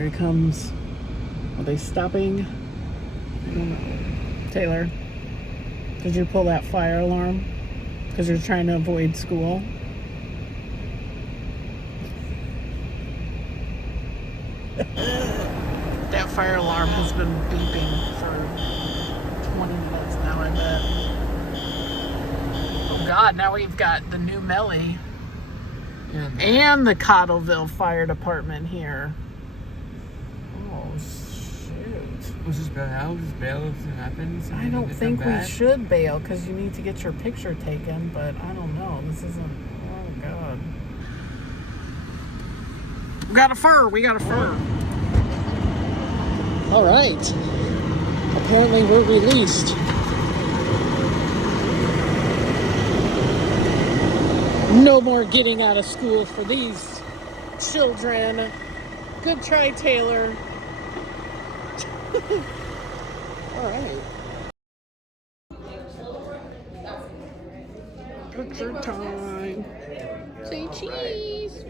Here he comes. Are they stopping? I don't know. Taylor, did you pull that fire alarm? Because you're trying to avoid school? That fire alarm has been beeping for 20 minutes now, I bet. Oh God, now we've got the new Melly and the Cottleville Fire Department here. Oh, shoot. Was this bail? How does bail if it happens? I don't think we should bail because you need to get your picture taken, but I don't know. This isn't. Oh, God. We got a fur. We got a fur. All right. Apparently, we're released. No more getting out of school for these children. Good try, Taylor. All right. Picture time. Say cheese.